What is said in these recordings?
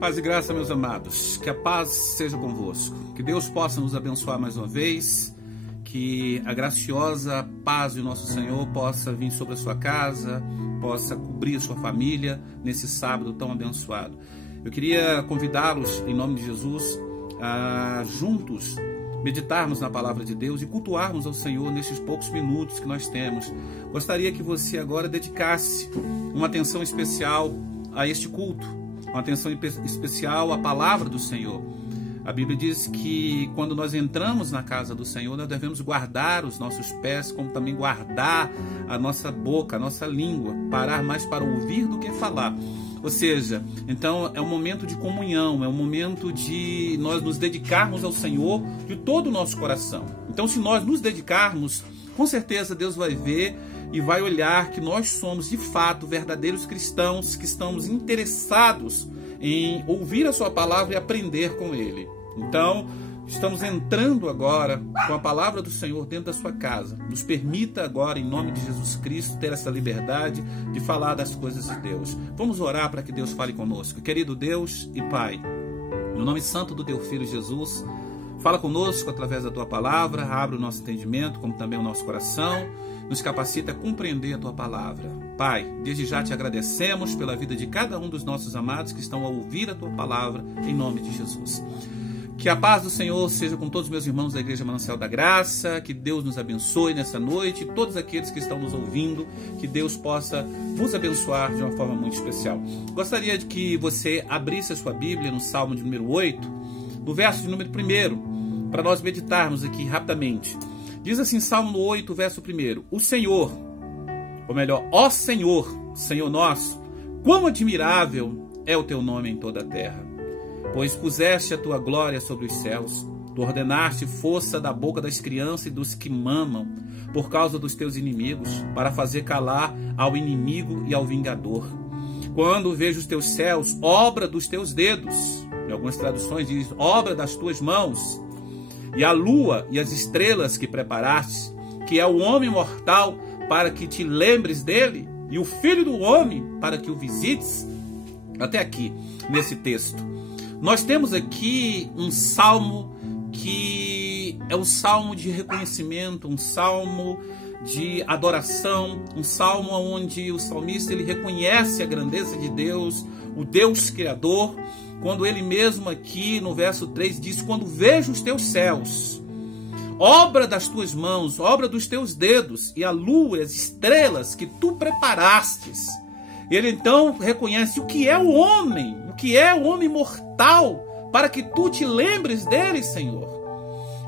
Paz e graça, meus amados, que a paz seja convosco, que Deus possa nos abençoar mais uma vez, que a graciosa paz do nosso Senhor possa vir sobre a sua casa, possa cobrir a sua família nesse sábado tão abençoado. Eu queria convidá-los, em nome de Jesus, a juntos meditarmos na palavra de Deus e cultuarmos ao Senhor nesses poucos minutos que nós temos. Gostaria que você agora dedicasse uma atenção especial a este culto, uma atenção especial à palavra do Senhor. A Bíblia diz que quando nós entramos na casa do Senhor, nós devemos guardar os nossos pés, como também guardar a nossa boca, a nossa língua, parar mais para ouvir do que falar. Ou seja, então é um momento de comunhão, é um momento de nós nos dedicarmos ao Senhor de todo o nosso coração. Então, se nós nos dedicarmos, com certeza Deus vai ver e vai olhar que nós somos de fato verdadeiros cristãos que estamos interessados em ouvir a sua palavra e aprender com Ele. Então, estamos entrando agora com a palavra do Senhor dentro da sua casa. Nos permita agora, em nome de Jesus Cristo, ter essa liberdade de falar das coisas de Deus. Vamos orar para que Deus fale conosco. Querido Deus e Pai, no nome santo do Teu Filho Jesus, fala conosco através da Tua palavra, abre o nosso entendimento, como também o nosso coração, nos capacita a compreender a Tua palavra. Pai, desde já Te agradecemos pela vida de cada um dos nossos amados que estão a ouvir a Tua palavra, em nome de Jesus. Que a paz do Senhor seja com todos os meus irmãos da Igreja Manancial da Graça, que Deus nos abençoe nessa noite, e todos aqueles que estão nos ouvindo, que Deus possa vos abençoar de uma forma muito especial. Gostaria de que você abrisse a sua Bíblia no Salmo de número 8, no verso de número 1, para nós meditarmos aqui rapidamente. Diz assim, Salmo 8, verso 1, o Senhor, ou melhor, ó Senhor, Senhor nosso, quão admirável é o Teu nome em toda a terra. Pois puseste a Tua glória sobre os céus, Tu ordenaste força da boca das crianças e dos que mamam, por causa dos Teus inimigos, para fazer calar ao inimigo e ao vingador. Quando vejo os Teus céus, obra dos Teus dedos, em algumas traduções diz, obra das Tuas mãos, e a lua e as estrelas que preparaste, que é o homem mortal, para que te lembres dele, e o filho do homem, para que o visites. Até aqui, nesse texto. Nós temos aqui um salmo que é um salmo de reconhecimento, um salmo de adoração, um salmo onde o salmista ele reconhece a grandeza de Deus, o Deus Criador, quando ele mesmo aqui no verso 3 diz, quando vejo os Teus céus, obra das Tuas mãos, obra dos Teus dedos, e a lua e as estrelas que Tu preparastes. Ele então reconhece o que é o homem mortal, para que Tu te lembres dele, Senhor.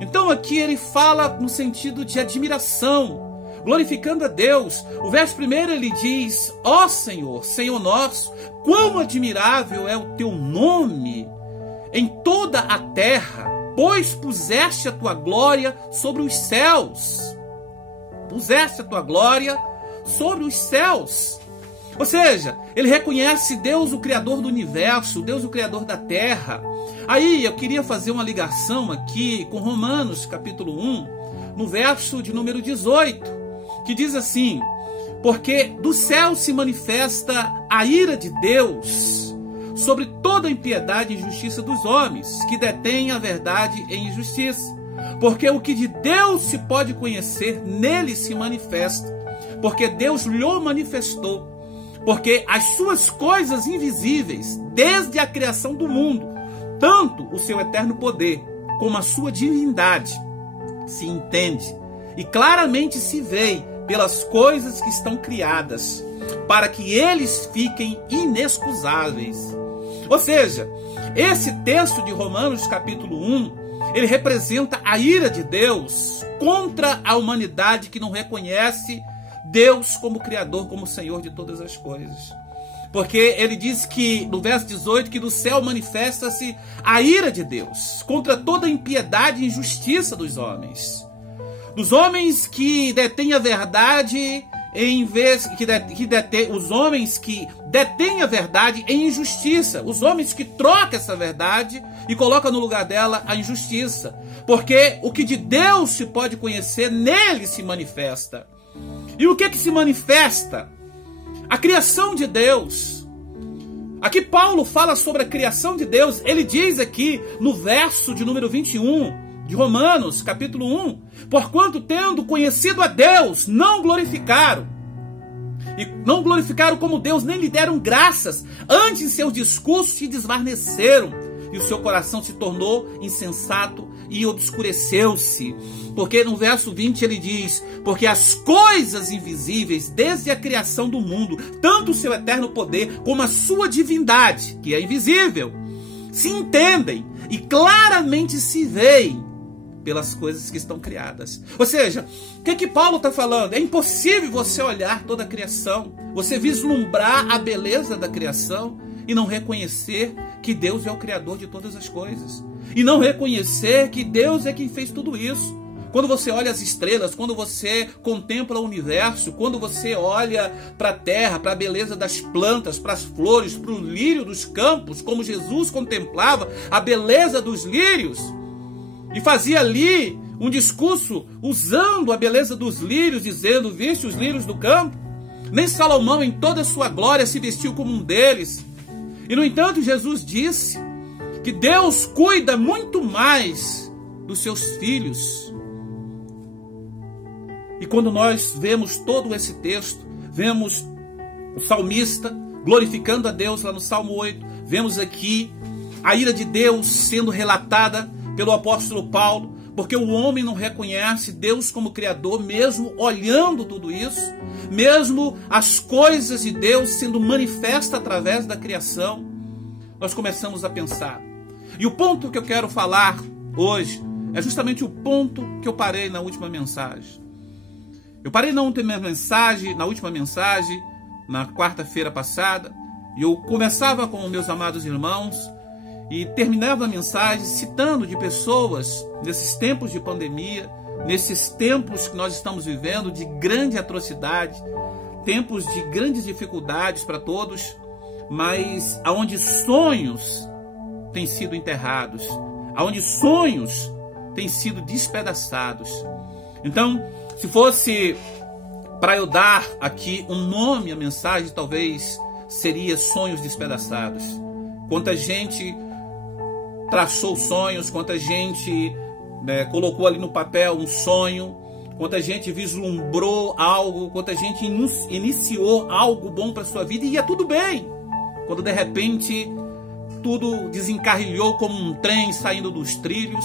Então aqui ele fala no sentido de admiração, glorificando a Deus. O verso 1 ele diz, ó Senhor, Senhor nosso, quão admirável é o Teu nome em toda a terra, pois puseste a Tua glória sobre os céus. Puseste a Tua glória sobre os céus. Ou seja, ele reconhece Deus, o Criador do universo, Deus, o Criador da terra. Aí eu queria fazer uma ligação aqui com Romanos, capítulo 1, no verso de número 18, que diz assim, porque do céu se manifesta a ira de Deus sobre toda a impiedade e injustiça dos homens, que detêm a verdade em injustiça. Porque o que de Deus se pode conhecer, nele se manifesta, porque Deus lhe manifestou. Porque as suas coisas invisíveis, desde a criação do mundo, tanto o seu eterno poder como a sua divindade, se entende e claramente se vê pelas coisas que estão criadas, para que eles fiquem inexcusáveis. Ou seja, esse texto de Romanos capítulo 1, ele representa a ira de Deus contra a humanidade que não reconhece Deus como Criador, como Senhor de todas as coisas. Porque ele diz que, no verso 18, que do céu manifesta-se a ira de Deus contra toda a impiedade e injustiça dos homens. Dos homens que detêm a verdade em vez os homens que detêm a verdade em injustiça, os homens que trocam essa verdade e colocam no lugar dela a injustiça. Porque o que de Deus se pode conhecer, nele se manifesta. E o que se manifesta? A criação de Deus. Aqui Paulo fala sobre a criação de Deus. Ele diz aqui no verso de número 21 de Romanos, capítulo 1, porquanto tendo conhecido a Deus, não glorificaram. E não glorificaram como Deus, nem lhe deram graças. Antes, em seus discursos se desvaneceram, e o seu coração se tornou insensato e obscureceu-se. Porque no verso 20 ele diz: porque as coisas invisíveis, desde a criação do mundo, tanto o seu eterno poder como a sua divindade, que é invisível, se entendem e claramente se veem pelas coisas que estão criadas. Ou seja, o que Paulo está falando? É impossível você olhar toda a criação, você vislumbrar a beleza da criação e não reconhecer que Deus é o Criador de todas as coisas. E não reconhecer que Deus é quem fez tudo isso. Quando você olha as estrelas, quando você contempla o universo, quando você olha para a terra, para a beleza das plantas, para as flores, para o lírio dos campos, como Jesus contemplava a beleza dos lírios, e fazia ali um discurso usando a beleza dos lírios, dizendo: viste os lírios do campo? Nem Salomão em toda a sua glória se vestiu como um deles. E no entanto Jesus disse que Deus cuida muito mais dos seus filhos. E quando nós vemos todo esse texto, vemos o salmista glorificando a Deus lá no Salmo 8, vemos aqui a ira de Deus sendo relatada pelo apóstolo Paulo, porque o homem não reconhece Deus como Criador, mesmo olhando tudo isso, mesmo as coisas de Deus sendo manifestas através da criação. Nós começamos a pensar. E o ponto que eu quero falar hoje é justamente o ponto que eu parei na última mensagem. Eu parei na última mensagem, na quarta-feira passada, e eu conversava com meus amados irmãos e terminava a mensagem citando de pessoas nesses tempos de pandemia, nesses tempos que nós estamos vivendo de grande atrocidade, tempos de grandes dificuldades para todos, mas aonde sonhos têm sido enterrados, aonde sonhos têm sido despedaçados. Então, se fosse para eu dar aqui um nome à mensagem, talvez seria Sonhos Despedaçados. Quanta gente traçou sonhos, quanta gente colocou ali no papel um sonho, quanta gente vislumbrou algo, quanta gente iniciou algo bom para sua vida e ia tudo bem. Quando de repente tudo desencarrilhou como um trem saindo dos trilhos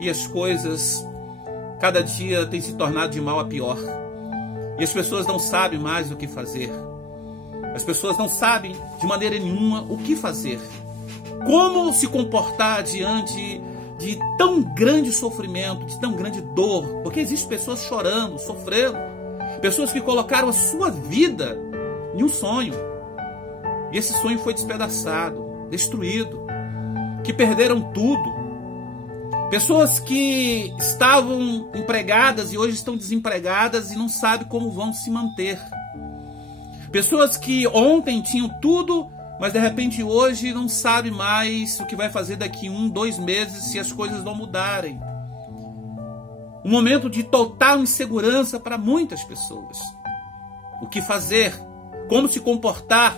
e as coisas cada dia têm se tornado de mal a pior. E as pessoas não sabem mais o que fazer. As pessoas não sabem de maneira nenhuma o que fazer. Como se comportar diante de tão grande sofrimento, de tão grande dor. Porque existem pessoas chorando, sofrendo. Pessoas que colocaram a sua vida em um sonho. E esse sonho foi despedaçado, destruído. Que perderam tudo. Pessoas que estavam empregadas e hoje estão desempregadas e não sabem como vão se manter. Pessoas que ontem tinham tudo, mas de repente hoje não sabem mais o que vai fazer daqui 1, 2 meses se as coisas não mudarem. Um momento de total insegurança para muitas pessoas. O que fazer? Como se comportar?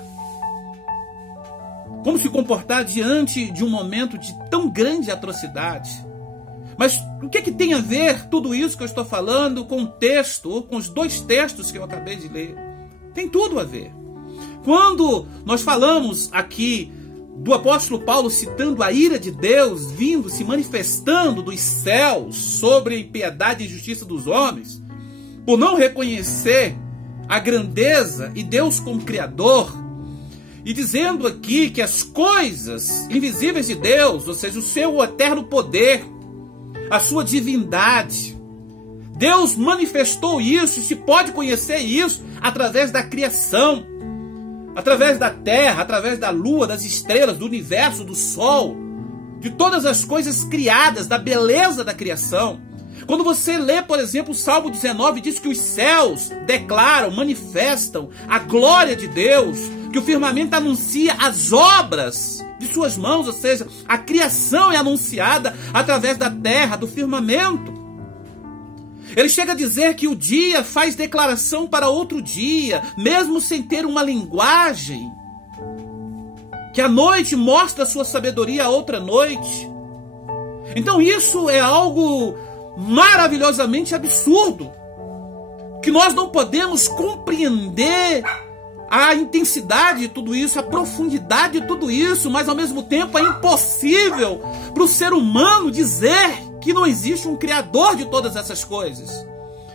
Como se comportar diante de um momento de tão grande atrocidade? Mas o que tem a ver tudo isso que eu estou falando com o texto, ou com os 2 textos que eu acabei de ler? Tem tudo a ver. Quando nós falamos aqui do apóstolo Paulo citando a ira de Deus vindo, se manifestando dos céus sobre a impiedade e justiça dos homens, por não reconhecer a grandeza e Deus como Criador, e dizendo aqui que as coisas invisíveis de Deus, ou seja, o seu eterno poder, a sua divindade, Deus manifestou isso, se pode conhecer isso através da criação, através da terra, através da lua, das estrelas, do universo, do sol, de todas as coisas criadas, da beleza da criação. Quando você lê, por exemplo, o Salmo 19, diz que os céus declaram, manifestam a glória de Deus, que o firmamento anuncia as obras de suas mãos, ou seja, a criação é anunciada através da terra, do firmamento. Ele chega a dizer que o dia faz declaração para outro dia, mesmo sem ter uma linguagem. que a noite mostra a sua sabedoria a outra noite. Então isso é algo maravilhosamente absurdo, que nós não podemos compreender a intensidade de tudo isso, a profundidade de tudo isso, mas ao mesmo tempo é impossível para o ser humano dizer que não existe um Criador de todas essas coisas.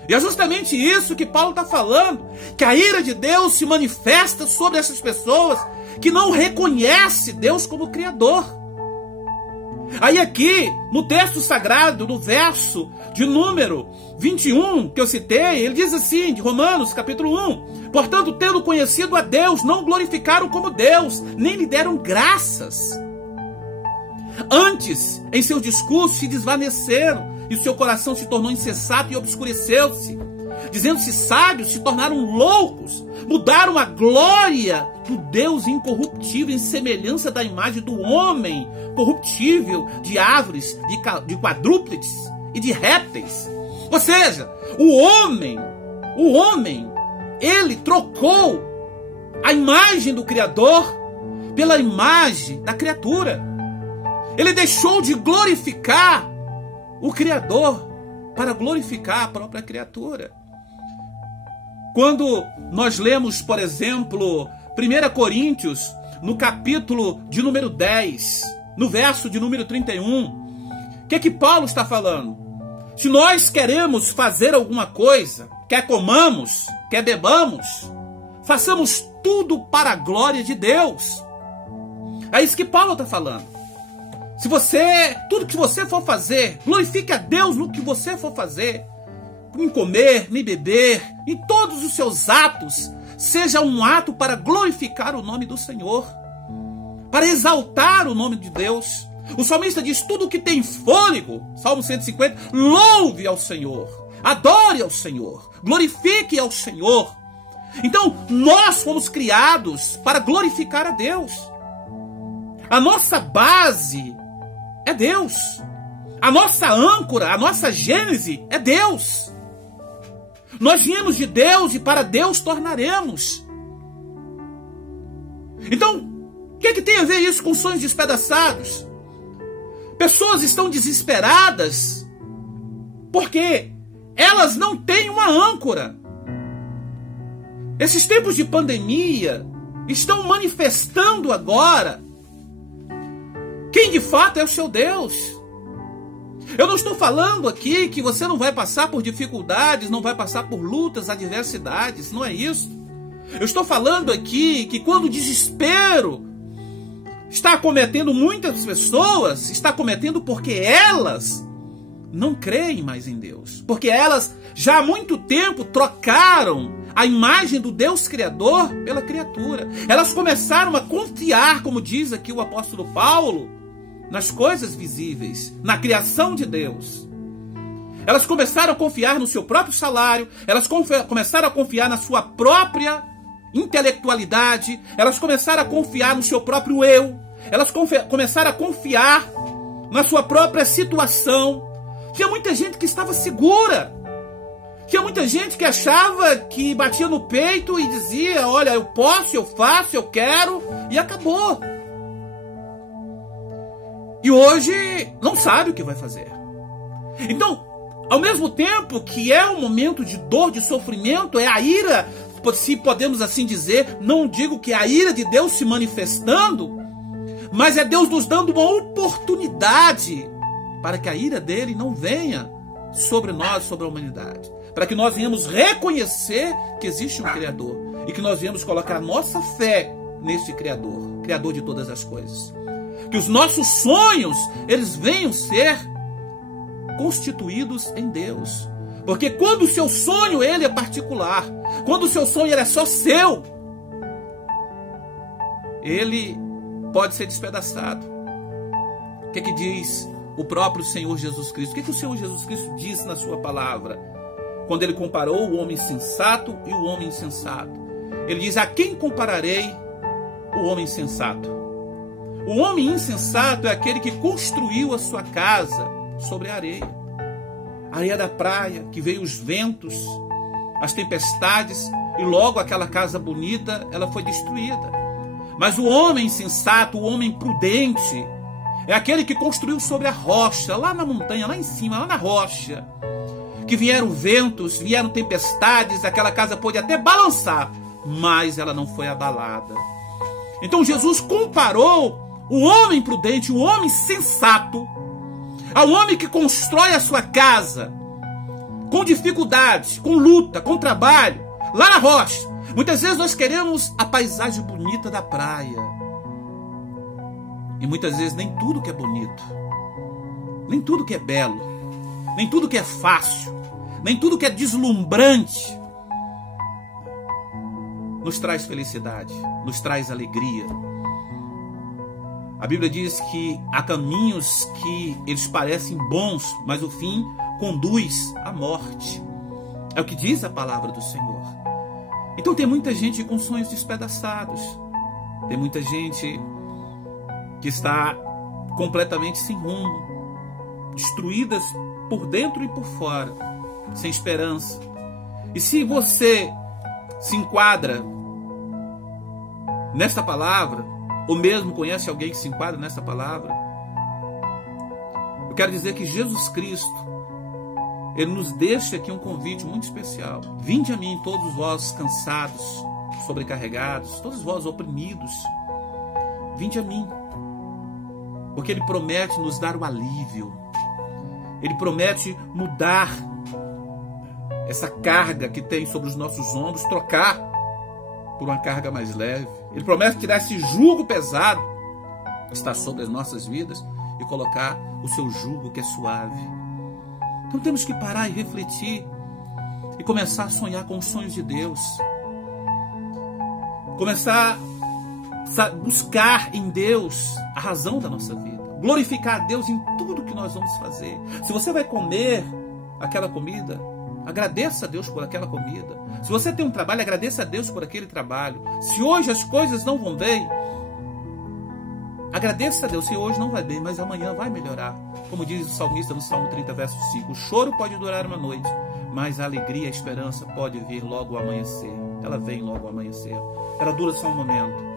E é justamente isso que Paulo está falando, que a ira de Deus se manifesta sobre essas pessoas que não reconhecem Deus como Criador. Aí aqui, no texto sagrado, no verso de número 21, que eu citei, ele diz assim, de Romanos, capítulo 1, portanto, tendo conhecido a Deus, não glorificaram como Deus, nem lhe deram graças. Antes, em seus discursos se desvaneceram, e o seu coração se tornou insensato e obscureceu-se. Dizendo-se sábios, se tornaram loucos, mudaram a glória do Deus incorruptível em semelhança da imagem do homem corruptível, de árvores, de quadrúpedes e de répteis. Ou seja, o homem, ele trocou a imagem do Criador pela imagem da criatura. Ele deixou de glorificar o Criador para glorificar a própria criatura. Quando nós lemos, por exemplo, 1 Coríntios, no capítulo de número 10, no verso de número 31, o que é que Paulo está falando? Se nós queremos fazer alguma coisa, quer comamos, quer bebamos, façamos tudo para a glória de Deus. É isso que Paulo está falando. Tudo que você for fazer, glorifique a Deus no que você for fazer. Em comer, em beber, em todos os seus atos, seja um ato para glorificar o nome do Senhor, para exaltar o nome de Deus. O salmista diz, tudo que tem fôlego, Salmo 150, louve ao Senhor, adore ao Senhor, glorifique ao Senhor. Então, nós fomos criados para glorificar a Deus. A nossa base é Deus. A nossa âncora, a nossa gênese é Deus. Nós viemos de Deus e para Deus tornaremos. Então, o que tem a ver isso com sonhos despedaçados? Pessoas estão desesperadas porque elas não têm uma âncora. Esses tempos de pandemia estão manifestando agora quem de fato é o seu Deus. Eu não estou falando aqui que você não vai passar por dificuldades, não vai passar por lutas, adversidades, não é isso. Eu estou falando aqui que quando o desespero está acometendo muitas pessoas, está acometendo porque elas não creem mais em Deus. Porque elas já há muito tempo trocaram a imagem do Deus Criador pela criatura. Elas começaram a confiar, como diz aqui o apóstolo Paulo, nas coisas visíveis, na criação de Deus. Elas começaram a confiar no seu próprio salário, elas começaram a confiar na sua própria intelectualidade, elas começaram a confiar no seu próprio eu, elas começaram a confiar na sua própria situação. Tinha muita gente que estava segura, tinha muita gente que achava que batia no peito e dizia, olha, eu posso, eu faço, eu quero, e acabou. E hoje não sabe o que vai fazer. Então, ao mesmo tempo que é um momento de dor, de sofrimento, é a ira, se podemos assim dizer, não digo que é a ira de Deus se manifestando, mas é Deus nos dando uma oportunidade para que a ira dele não venha sobre nós, sobre a humanidade. Para que nós venhamos reconhecer que existe um Criador e que nós venhamos colocar a nossa fé nesse Criador, Criador de todas as coisas. Que os nossos sonhos, eles venham ser constituídos em Deus. Porque quando o seu sonho, ele é particular, quando o seu sonho ele é só seu, ele pode ser despedaçado. O que diz o próprio Senhor Jesus Cristo? O que o Senhor Jesus Cristo disse na sua palavra? Quando ele comparou o homem sensato e o homem insensato. Ele diz, a quem compararei o homem sensato? O homem insensato é aquele que construiu a sua casa sobre a areia da praia, que veio os ventos, as tempestades, e logo aquela casa bonita, ela foi destruída. Mas o homem sensato, o homem prudente, é aquele que construiu sobre a rocha, lá na montanha, lá em cima, lá na rocha. Que vieram ventos, vieram tempestades, aquela casa pôde até balançar, mas ela não foi abalada. Então Jesus comparou o homem prudente, o homem sensato, ao homem que constrói a sua casa com dificuldades, com luta, com trabalho, lá na rocha. Muitas vezes nós queremos a paisagem bonita da praia. E muitas vezes nem tudo que é bonito, nem tudo que é belo, nem tudo que é fácil, nem tudo que é deslumbrante nos traz felicidade, nos traz alegria. A Bíblia diz que há caminhos que eles parecem bons, mas o fim conduz à morte. É o que diz a palavra do Senhor. Então tem muita gente com sonhos despedaçados. Tem muita gente que está completamente sem rumo, destruídas por dentro e por fora, sem esperança. E se você se enquadra nesta palavra, ou mesmo conhece alguém que se enquadra nessa palavra, eu quero dizer que Jesus Cristo, Ele nos deixa aqui um convite muito especial. Vinde a mim todos vós cansados, sobrecarregados, todos vós oprimidos. Vinde a mim, porque Ele promete nos dar o alívio. Ele promete mudar essa carga que tem sobre os nossos ombros, trocar por uma carga mais leve. Ele promete tirar esse jugo pesado que está sobre as nossas vidas e colocar o seu jugo que é suave. Então temos que parar e refletir e começar a sonhar com os sonhos de Deus. Começar a buscar em Deus a razão da nossa vida. Glorificar a Deus em tudo que nós vamos fazer. Se você vai comer aquela comida, agradeça a Deus por aquela comida. Se você tem um trabalho, agradeça a Deus por aquele trabalho. Se hoje as coisas não vão bem, agradeça a Deus. Se hoje não vai bem, mas amanhã vai melhorar. Como diz o salmista no Salmo 30, verso 5. O choro pode durar uma noite, mas a alegria, a esperança pode vir logo ao amanhecer. Ela vem logo ao amanhecer. Ela dura só um momento.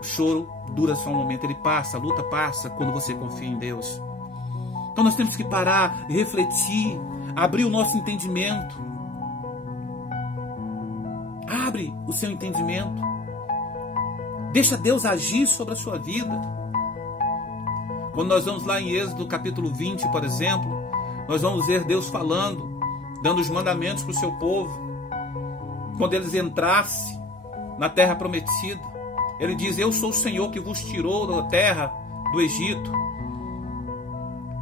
O choro dura só um momento. Ele passa, a luta passa quando você confia em Deus. Então nós temos que parar, refletir, abrir o nosso entendimento. Abre o seu entendimento. Deixa Deus agir sobre a sua vida. Quando nós vamos lá em Êxodo capítulo 20, por exemplo, nós vamos ver Deus falando, dando os mandamentos para o seu povo. Quando eles entrassem na terra prometida, Ele diz: eu sou o Senhor que vos tirou da terra do Egito.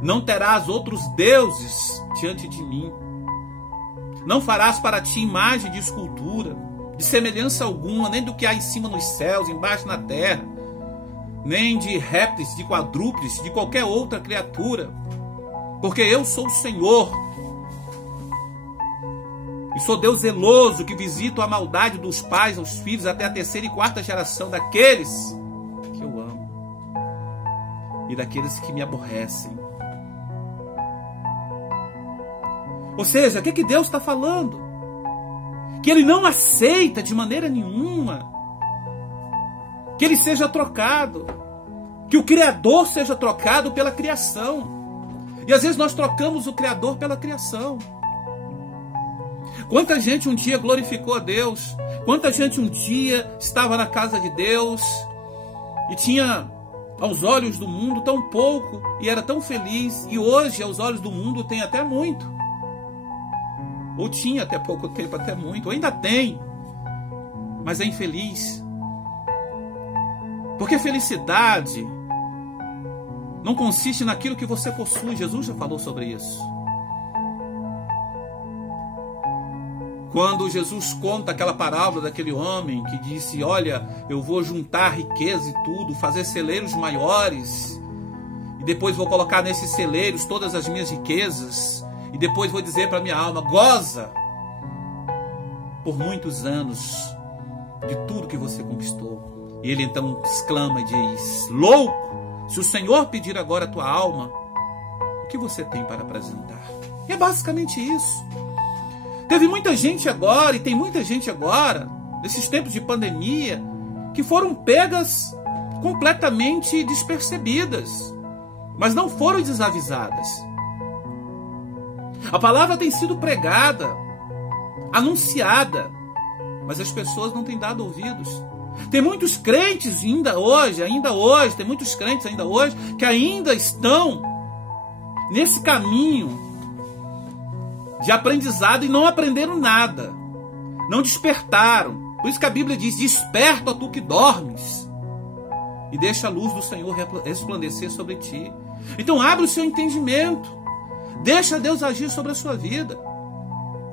Não terás outros deuses diante de mim. Não farás para ti imagem de escultura, de semelhança alguma, nem do que há em cima nos céus, embaixo na terra, nem de répteis, de quadrúpedes, de qualquer outra criatura, porque eu sou o Senhor. E sou Deus zeloso, que visito a maldade dos pais aos filhos até a terceira e quarta geração daqueles que eu amo e daqueles que me aborrecem. Ou seja, o que Deus está falando? Que Ele não aceita de maneira nenhuma que Ele seja trocado, que o Criador seja trocado pela criação. E às vezes nós trocamos o Criador pela criação. Quanta gente um dia glorificou a Deus, quanta gente um dia estava na casa de Deus e tinha aos olhos do mundo tão pouco e era tão feliz, e hoje aos olhos do mundo tem até muito. Ou tinha até pouco tempo até muito, ou ainda tem, mas é infeliz. Porque felicidade não consiste naquilo que você possui. Jesus já falou sobre isso. Quando Jesus conta aquela parábola daquele homem que disse: olha, eu vou juntar riqueza e tudo, fazer celeiros maiores, e depois vou colocar nesses celeiros todas as minhas riquezas, e depois vou dizer para minha alma: goza por muitos anos de tudo que você conquistou. E ele então exclama e diz: louco, se o Senhor pedir agora a tua alma, o que você tem para apresentar? E é basicamente isso. Teve muita gente agora, e tem muita gente agora, nesses tempos de pandemia, que foram pegas completamente despercebidas, mas não foram desavisadas. A palavra tem sido pregada, anunciada, mas as pessoas não têm dado ouvidos. Tem muitos crentes ainda hoje, tem muitos crentes ainda hoje que ainda estão nesse caminho de aprendizado e não aprenderam nada, não despertaram. Por isso que a Bíblia diz: desperta, ó tu que dormes, e deixa a luz do Senhor resplandecer sobre ti. Então abre o seu entendimento, deixa Deus agir sobre a sua vida.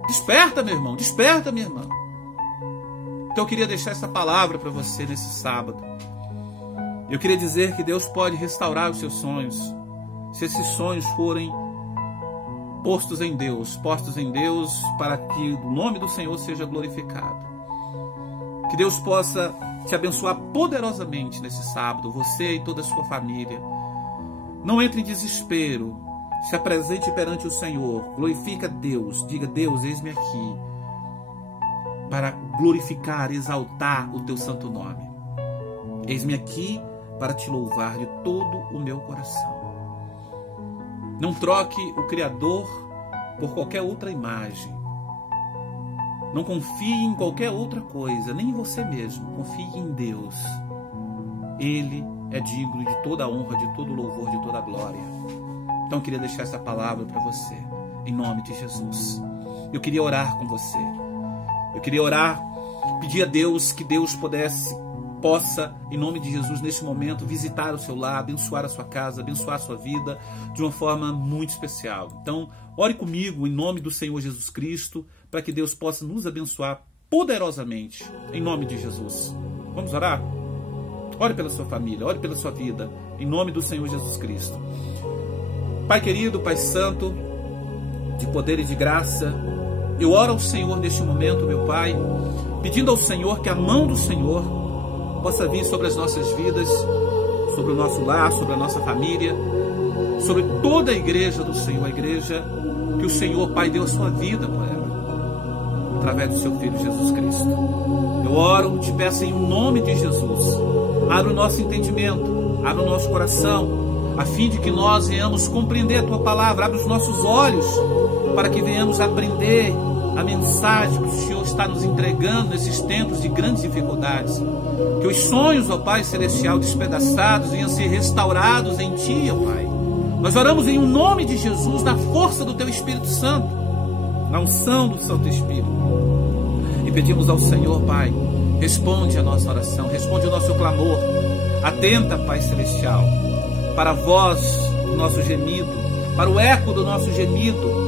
Desperta, meu irmão, desperta, minha irmã. Então eu queria deixar essa palavra para você nesse sábado. Eu queria dizer que Deus pode restaurar os seus sonhos, se esses sonhos forem postos em Deus, para que o nome do Senhor seja glorificado. Que Deus possa te abençoar poderosamente nesse sábado, você e toda a sua família. Não entre em desespero, se apresente perante o Senhor, glorifica Deus, diga: Deus, eis-me aqui, para glorificar, exaltar o teu santo nome. Eis-me aqui para te louvar de todo o meu coração. Não troque o Criador por qualquer outra imagem. Não confie em qualquer outra coisa, nem em você mesmo. Confie em Deus. Ele é digno de toda a honra, de todo o louvor, de toda a glória. Então eu queria deixar essa palavra para você, em nome de Jesus. Eu queria orar com você. Eu queria orar, pedir a Deus que Deus possa, em nome de Jesus, neste momento, visitar o seu lar, abençoar a sua casa, abençoar a sua vida de uma forma muito especial. Então, ore comigo, em nome do Senhor Jesus Cristo, para que Deus possa nos abençoar poderosamente, em nome de Jesus. Vamos orar? Ore pela sua família, ore pela sua vida, em nome do Senhor Jesus Cristo. Pai querido, Pai santo, de poder e de graça, eu oro ao Senhor neste momento, meu Pai, pedindo ao Senhor que a mão do Senhor possa vir sobre as nossas vidas, sobre o nosso lar, sobre a nossa família, sobre toda a igreja do Senhor, a igreja que o Senhor, Pai, deu a sua vida por ela, através do seu Filho Jesus Cristo. Eu oro, te peço em nome de Jesus, abre o nosso entendimento, abre o nosso coração, a fim de que nós venhamos compreender a Tua palavra, abre os nossos olhos, para que venhamos aprender a mensagem que o Senhor está nos entregando nesses tempos de grandes dificuldades. Que os sonhos, ó Pai Celestial, despedaçados venham ser restaurados em Ti, ó Pai. Nós oramos em nome de Jesus, na força do Teu Espírito Santo, na unção do Santo Espírito. E pedimos ao Senhor, Pai, responde a nossa oração, responde o nosso clamor. Atenta, Pai Celestial, para a voz do nosso gemido, para o eco do nosso gemido.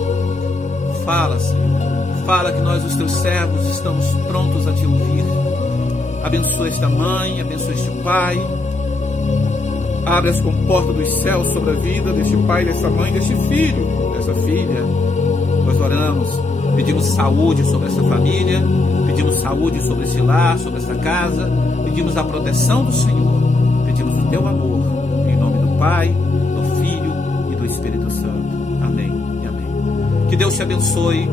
Fala, Senhor. Fala que nós, os Teus servos, estamos prontos a Te ouvir. Abençoa esta mãe, abençoa este pai. Abre as comportas dos céus sobre a vida deste pai, desta mãe, deste filho, desta filha. Nós oramos, pedimos saúde sobre essa família, pedimos saúde sobre esse lar, sobre essa casa, pedimos a proteção do Senhor, pedimos o Teu amor, em nome do Pai, do Filho e do Espírito Santo. Amém e amém. Que Deus te abençoe,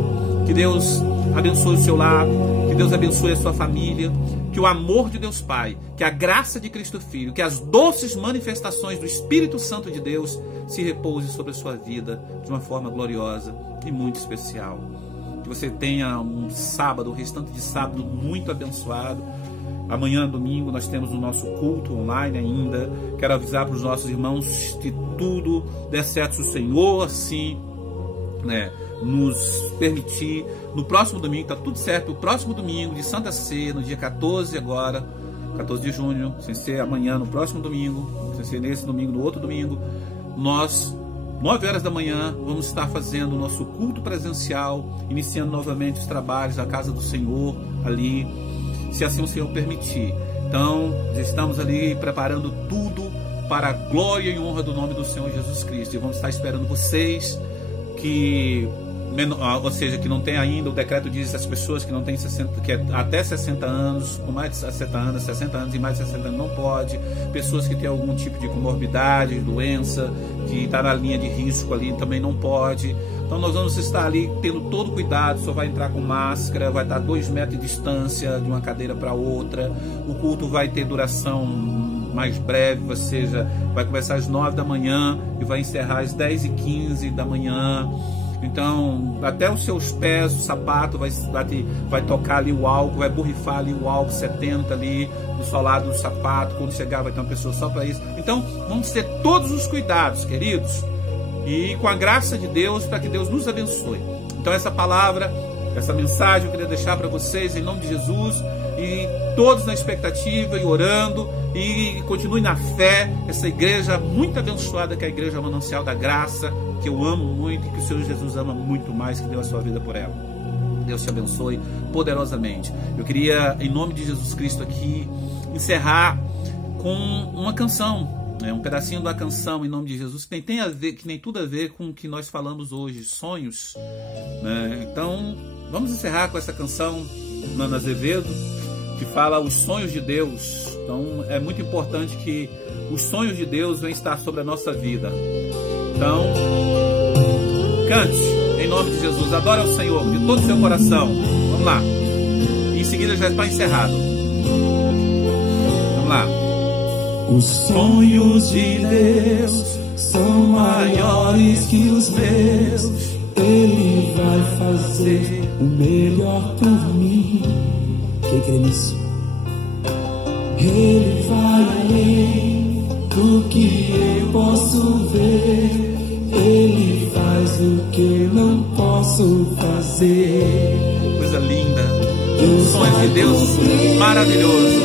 que Deus abençoe o seu lar, que Deus abençoe a sua família, que o amor de Deus Pai, que a graça de Cristo Filho, que as doces manifestações do Espírito Santo de Deus se repouse sobre a sua vida de uma forma gloriosa e muito especial. Que você tenha um sábado, o restante de sábado muito abençoado. Amanhã, domingo, nós temos o nosso culto online ainda. Quero avisar para os nossos irmãos que tudo der certo se o Senhor assim, nos permitir. No próximo domingo, está tudo certo, o próximo domingo de Santa Ceia, no dia 14 agora, 14 de junho, sem ser amanhã, no próximo domingo, sem ser nesse domingo, no outro domingo, nós, 9 horas da manhã, vamos estar fazendo o nosso culto presencial, iniciando novamente os trabalhos da casa do Senhor ali, se assim o Senhor permitir. Então, já estamos ali preparando tudo para a glória e honra do nome do Senhor Jesus Cristo. E vamos estar esperando vocês que não tem ainda, o decreto diz as pessoas que não têm 60, que é até 60 anos, com mais de 60 anos e mais de 60 anos não pode, pessoas que têm algum tipo de comorbidade, doença, que está na linha de risco ali também não pode, Então nós vamos estar ali tendo todo cuidado. O senhor vai entrar com máscara, vai estar 2 metros de distância de uma cadeira para outra. O culto vai ter duração mais breve, ou seja, vai começar às 9 da manhã e vai encerrar às 10h15 da manhã. Então, até os seus pés, o sapato vai tocar ali o álcool, vai borrifar ali o álcool 70 ali do solado do sapato. Quando chegar vai ter uma pessoa só para isso. Então, vamos ter todos os cuidados, queridos, e com a graça de Deus, para que Deus nos abençoe. Então, essa palavra, essa mensagem eu queria deixar para vocês em nome de Jesus, e todos na expectativa e orando, e continue na fé. Essa igreja muito abençoada, que é a Igreja Manancial da Graça, que eu amo muito e que o Senhor Jesus ama muito mais, que deu a sua vida por ela. Deus te abençoe poderosamente. Eu queria, em nome de Jesus Cristo aqui, encerrar com uma canção, um pedacinho da canção, em nome de Jesus, que tem tudo a ver com o que nós falamos hoje, sonhos, né? Então, vamos encerrar com essa canção, Nana Azevedo, que fala os sonhos de Deus. Então, é muito importante que os sonhos de Deus venham estar sobre a nossa vida. Então, cante em nome de Jesus, adore ao Senhor de todo o seu coração. Vamos lá. E em seguida já está encerrado. Vamos lá. Os sonhos de Deus são maiores que os meus. Ele vai fazer o melhor por mim. Quem crê nisso? Ele vai além do que eu posso ver. Ele faz o que eu não posso fazer. Coisa linda. Sonhos de Deus maravilhoso.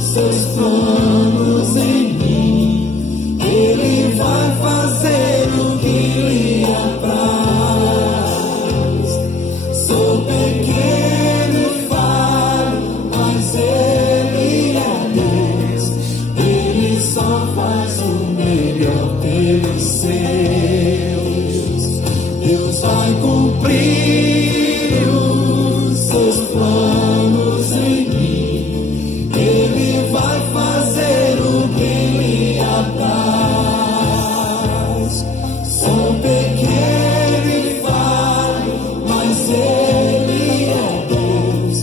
Seus planos em mim. Ele vai fazer o que lhe apraz. Sou pequeno e falho, mas Ele é Deus. Ele só faz o melhor pelos seus. Deus vai cumprir os seus planos em mim. Ele vai fazer o que lhe apraz. Sou pequeno e falho, mas Ele é Deus.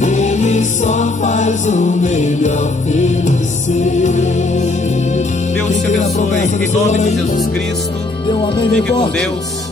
Ele só faz o melhor pelos seus. Deus te abençoe em nome de Jesus Cristo. Fique com Deus.